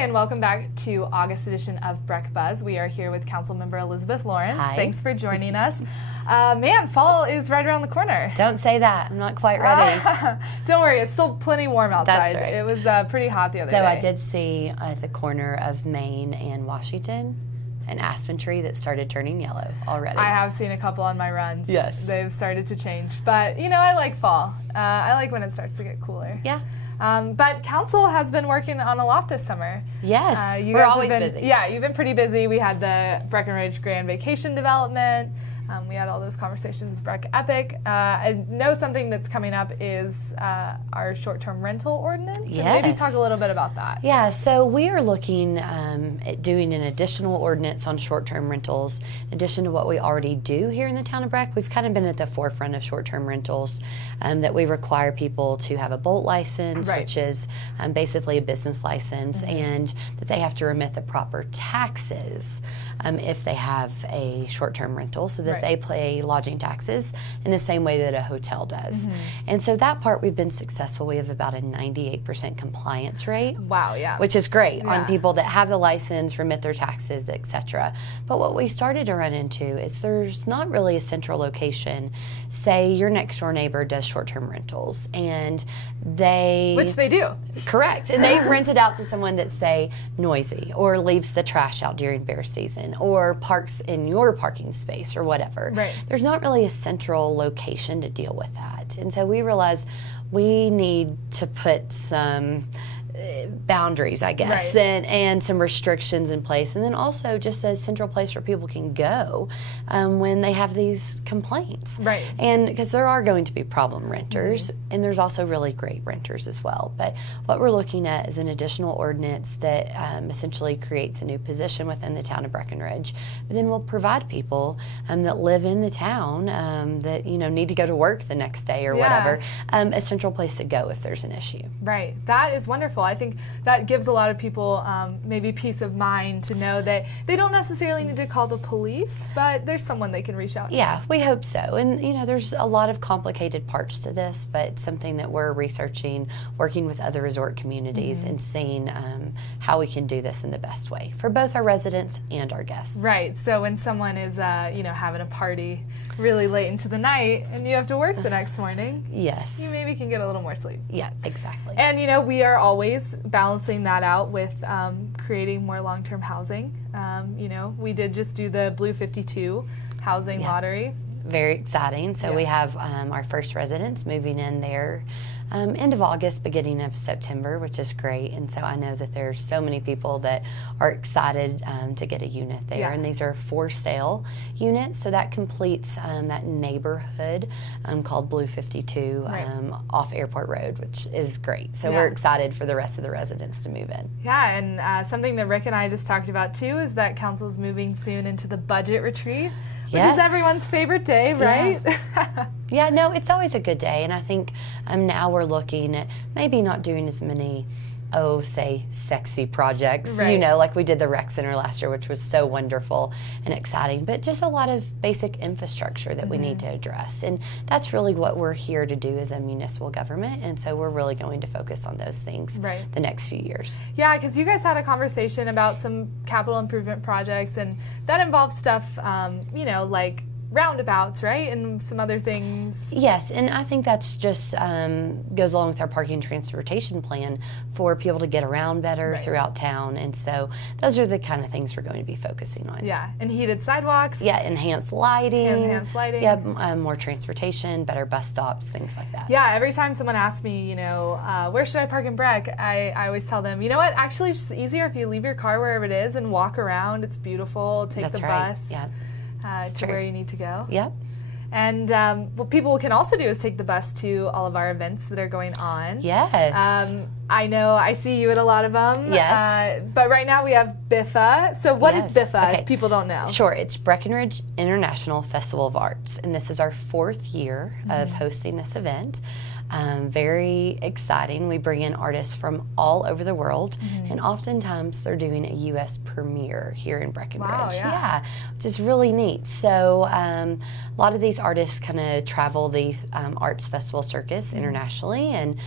Hi, and welcome back to August edition of Breck Buzz. We are here with Councilmember Elisabeth Lawerence. Hi. Thanks for joining us. Man, fall is right around the corner. Don't say that. I'm not quite ready. Don't worry, it's still plenty warm outside. That's right. It was pretty hot the other Though day. I did see at the corner of Maine and Washington an aspen tree that started turning yellow already. I have seen a couple on my runs. Yes. They've started to change. But, you know, I like fall. I like when it starts to get cooler. Yeah. But council has been working on a lot this summer. Yes, You we're guys always have been, busy. Yeah, you've been pretty busy. We had the Breckenridge Grand Vacation Development. We had all those conversations with Breck Epic. I know something that's coming up is our short-term rental ordinance. Yes. And maybe talk a little bit about that. Yeah, so we are looking at doing an additional ordinance on short-term rentals. In addition to what we already do here in the town of Breck, we've kind of been at the forefront of short-term rentals, that we require people to have a bolt license, Right. which is basically a business license, and that they have to remit the proper taxes if they have a short-term rental, so that Right. they pay lodging taxes in the same way that a hotel does. And so that part we've been successful. We have about a 98% compliance rate. Wow, yeah. Which is great Yeah. on people that have the license, remit their taxes, etc. But what we started to run into is there's not really a central location. Say your next door neighbor does short-term rentals and Which they do. Correct. And they rent it out to someone that's, say, noisy or leaves the trash out during bear season or parks in your parking space or whatever. Right. There's not really a central location to deal with that. And so we realized we need to put some boundaries, I guess, Right. and some restrictions in place, and then also just a central place where people can go when they have these complaints. Right. And because there are going to be problem renters, and there's also really great renters as well. But what we're looking at is an additional ordinance that essentially creates a new position within the town of Breckenridge, but then will provide people that live in the town that need to go to work the next day or Yeah. whatever, a central place to go if there's an issue. Right. That is wonderful. I think that gives a lot of people maybe peace of mind to know that they don't necessarily need to call the police, but there's someone they can reach out to. Yeah, we hope so. And, there's a lot of complicated parts to this, but it's something that we're researching, working with other resort communities and seeing how we can do this in the best way for both our residents and our guests. Right. So when someone is, having a party really late into the night and you have to work the next morning, Yes. you maybe can get a little more sleep. Yeah, exactly. And, we are always balancing that out with creating more long-term housing. We did just do the Blue 52 housing lottery. Very exciting. So we have our first residents moving in there end of August, beginning of September, which is great. And so I know that there's so many people that are excited to get a unit there. Yeah. And these are for sale units. So that completes that neighborhood called Blue 52 Right. off Airport Road, which is great. So Yeah. we're excited for the rest of the residents to move in. Yeah, and something that Rick and I just talked about too is that council's moving soon into the budget retreat, which Yes. is everyone's favorite day, right? Yeah, no, it's always a good day, and I think now we're looking at maybe not doing as many, say, sexy projects, Right. like we did the rec center last year, which was so wonderful and exciting, but just a lot of basic infrastructure that we need to address, and that's really what we're here to do as a municipal government, and so we're really going to focus on those things Right. the next few years. Yeah, because you guys had a conversation about some capital improvement projects, and that involves stuff, like roundabouts, right? And some other things. Yes, and I think that's just goes along with our parking and transportation plan for people to get around better Right. throughout town, and so those are the kind of things we're going to be focusing on. Yeah, and heated sidewalks. Yeah, enhanced lighting. Enhanced lighting. Yeah, more transportation, better bus stops, things like that. Yeah, every time someone asks me, where should I park in Breck, I always tell them, you know what, actually it's just easier if you leave your car wherever it is and walk around. It's beautiful. Take That's the right. bus Yeah. to true. where you need to go. Yep. And what people can also do is take the bus to all of our events that are going on. Yes. I know I see you at a lot of them. Yes. But right now we have BIFA. So what is Yes. BIFA, Okay. if people don't know? Sure, it's Breckenridge International Festival of Arts, and this is our 4th year of hosting this event. Very exciting. We bring in artists from all over the world, and oftentimes they're doing a U.S. premiere here in Breckenridge. Wow, yeah. Which is really neat. So a lot of these artists kind of travel the arts festival circus internationally, and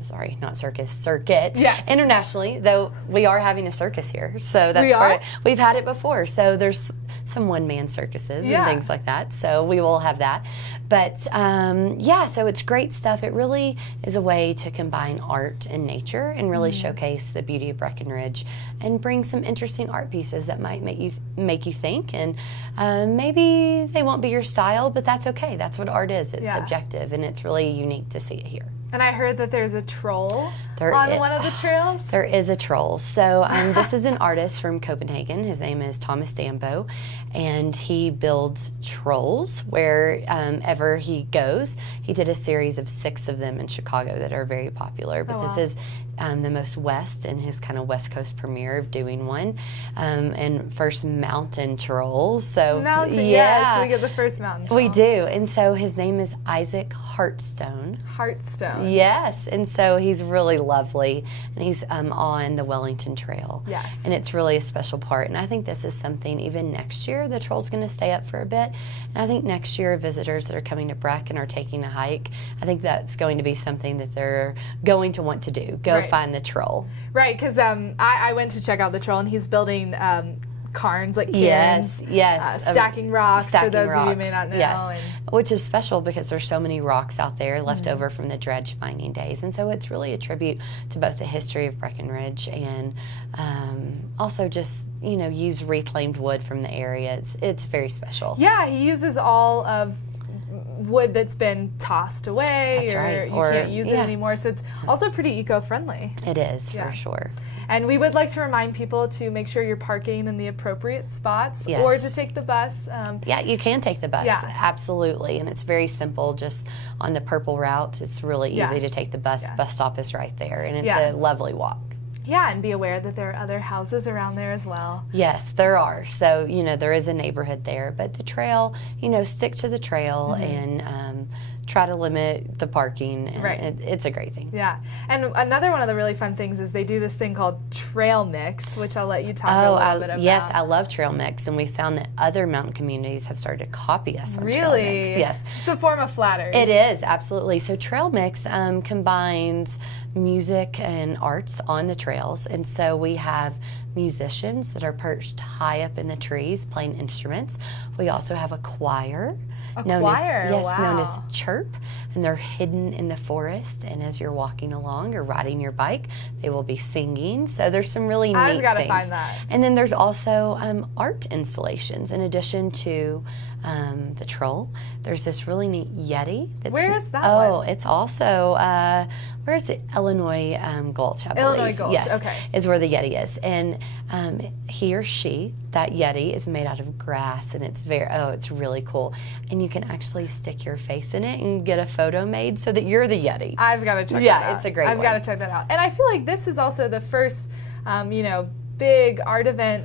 sorry, not circus, circuit internationally, though we are having a circus here. So that's we've had it before. So there's some one-man circuses and things like that. So we will have that. But so it's great stuff. It really is a way to combine art and nature and really showcase the beauty of Breckenridge and bring some interesting art pieces that might make you think. And maybe they won't be your style, but that's okay. That's what art is. It's subjective, and it's really unique to see it here. And I heard that there's a troll on one of the trails. There is a troll. So this is an artist from Copenhagen. His name is Thomas Dambo, and he builds trolls wherever he goes. He did a series of 6 of them in Chicago that are very popular. But this is the most west in his kind of West Coast premiere of doing one, and first mountain troll. So so we get the first mountain troll. We do, and so his name is Isaac Heartstone. Heartstone. Yes, and so he's really lovely, and he's on the Wellington Trail. Yes. And it's really a special part, and I think this is something even next year, the troll's going to stay up for a bit, and I think next year visitors that are coming to Breck and are taking a hike, I think that's going to be something that they're going to want to do. Go find the troll. Right, because I went to check out the troll, and he's building cairns, like cairns. Stacking rocks, for those of you who may not know. Yes, which is special because there's so many rocks out there left over from the dredge mining days. And so it's really a tribute to both the history of Breckenridge and also just, use reclaimed wood from the area. It's very special. Yeah, he uses all of wood that's been tossed away, you can't use it anymore. So it's also pretty eco-friendly. It is, for sure. And we would like to remind people to make sure you're parking in the appropriate spots or to take the bus. You can take the bus, absolutely. And it's very simple, just on the purple route. It's really easy to take the bus. Bus stop is right there, and it's a lovely walk. Yeah, and be aware that there are other houses around there as well. Yes, there are. So, there is a neighborhood there. But the trail, stick to the trail and try to limit the parking. And it's a great thing. Yeah. And another one of the really fun things is they do this thing called trail mix, which I'll let you talk a little bit about. Yes, I love trail mix. And we found that other mountain communities have started to copy us on trail mix. Yes. It's a form of flattery. It is, absolutely. So trail mix combines music and arts on the trails. And so we have musicians that are perched high up in the trees playing instruments. We also have a choir. Known as Chirp, and they're hidden in the forest, and as you're walking along or riding your bike, they will be singing. So there's some really neat things. I've got to find that. And then there's also art installations in addition to the troll. There's this really neat Yeti. Where is that one? It's also, where is it? Illinois Gulch, I believe. Illinois Gulch, yes, okay. Is where the Yeti is. And he or she, that Yeti, is made out of grass, and it's it's really cool. And you can actually stick your face in it and get a photo made so that you're the Yeti. I've got to check that out. Yeah, it's a great one. I've got to check that out. And I feel like this is also the first, big art event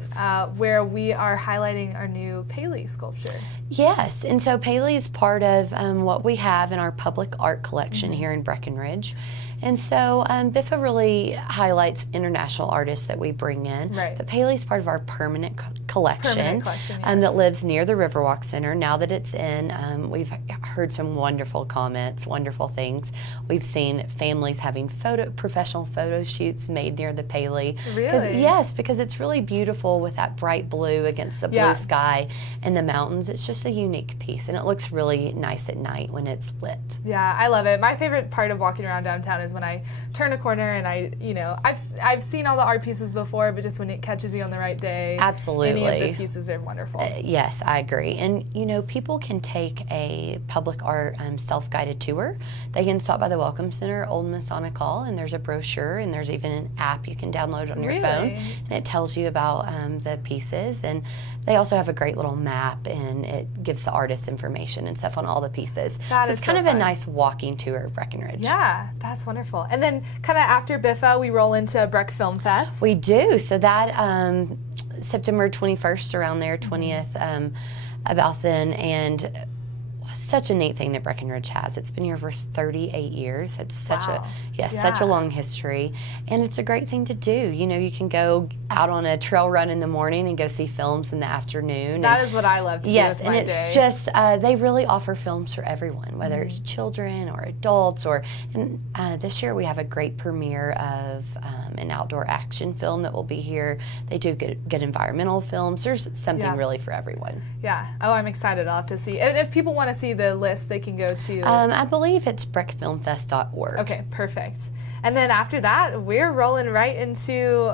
where we are highlighting our new Paley sculpture. Yes, and so Paley is part of what we have in our public art collection here in Breckenridge. And so BIFA really highlights international artists that we bring in. Right. But Paley's part of our permanent collection, yes. That lives near the Riverwalk Center. Now that it's in, we've heard some wonderful comments, wonderful things. We've seen families having professional photo shoots made near the Paley. Really? Yes, because it's really beautiful with that bright blue against the blue sky and the mountains. It's just a unique piece, and it looks really nice at night when it's lit. Yeah, I love it. My favorite part of walking around downtown is when I turn a corner and I've seen all the art pieces before, but just when it catches you on the right day. Absolutely. Any of the pieces are wonderful. Yes, I agree. And, people can take a public art self-guided tour. They can stop by the Welcome Center, Old Masonic Hall, and there's a brochure, and there's even an app you can download on your phone, and it tells you about the pieces. And they also have a great little map, and it gives the artist information and stuff on all the pieces. It's kind of a nice walking tour of Breckenridge. Yeah, that's wonderful. And then kind of after BIFA, we roll into Breck Film Fest. We do. So that September 21st, around there, 20th, about then. And such a neat thing that Breckenridge has. It's been here for 38 years. It's such Wow. such a long history, and it's a great thing to do. You know, you can go out on a trail run in the morning and go see films in the afternoon. That is what I love to do Yes, with and my it's day. just they really offer films for everyone, whether it's children or adults. And this year we have a great premiere of an outdoor action film that will be here. They do good environmental films. There's something really for everyone. Yeah. Oh, I'm excited. I'll have to see. And if people want to see the list, they can go to... I believe it's breckfilmfest.org. Okay, perfect. And then after that, we're rolling right into,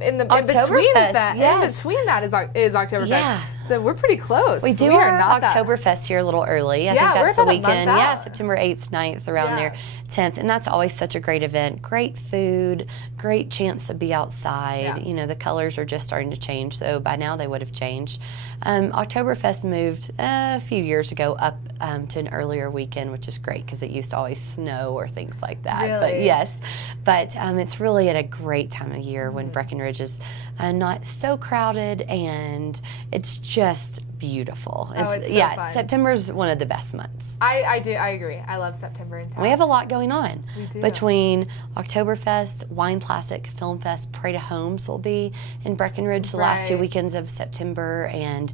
in between that. Yes. In between that is Oktoberfest. Yeah. So we're pretty close. We do are our not Oktoberfest here a little early. I Yeah, think we're that's the about a month weekend. out. Yeah, September 8th, 9th, around there, 10th. And that's always such a great event. Great food, great chance to be outside. Yeah. You know, the colors are just starting to change, so by now they would have changed. Oktoberfest moved a few years ago up to an earlier weekend, which is great because it used to always snow or things like that. Really? But yes, it's really at a great time of year when Breckenridge is not so crowded, and it's just beautiful. It's so fun. September's one of the best months. I agree. I love September in town. We have a lot going on. We do. Between Oktoberfest, Wine Classic, Film Fest, Parade of Homes will be in Breckenridge the last 2 weekends of September, and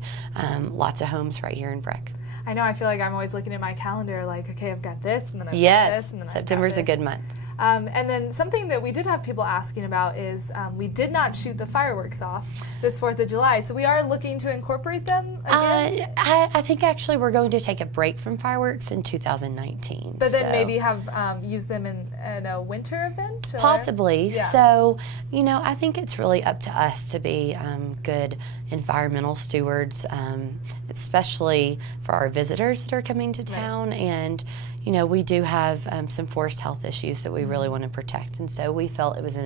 lots of homes right here in Breck. I know. I feel like I'm always looking at my calendar like, okay, I've got this, and then I've got Yes, this, and then September's a I've got good month. And then something that we did have people asking about is we did not shoot the fireworks off this 4th of July. So we are looking to incorporate them again. I think actually we're going to take a break from fireworks in 2019. But then maybe have use them in a winter event? Or? Possibly. Yeah. So, you know, I think it's really up to us to be good environmental stewards, especially for our visitors that are coming to town. And, you know, we do have some forest health issues that we really want to protect. And so we felt it was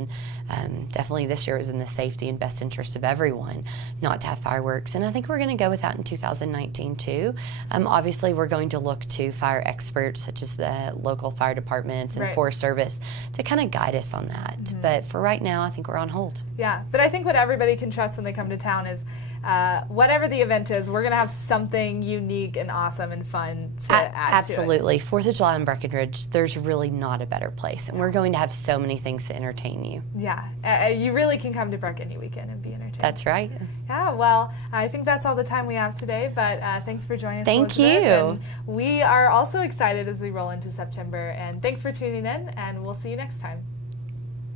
definitely this year it was in the safety and best interest of everyone not to have fireworks. And I think we're going to go with that in 2019 too. Obviously, we're going to look to fire experts such as the local fire departments and Forest Service to kind of guide us on that. But for right now, I think we're on hold. Yeah, but I think what everybody can trust when they come to town is whatever the event is, we're going to have something unique and awesome and fun to add Absolutely. to it. 4th of July in Breckenridge, there's really not a better place. And we're going to have so many things to entertain you. Yeah, you really can come to Breck any weekend and be entertained. That's right. Yeah, well, I think that's all the time we have today, but thanks for joining us, Thank Elizabeth. you. And we are also excited as we roll into September, and thanks for tuning in, and we'll see you next time.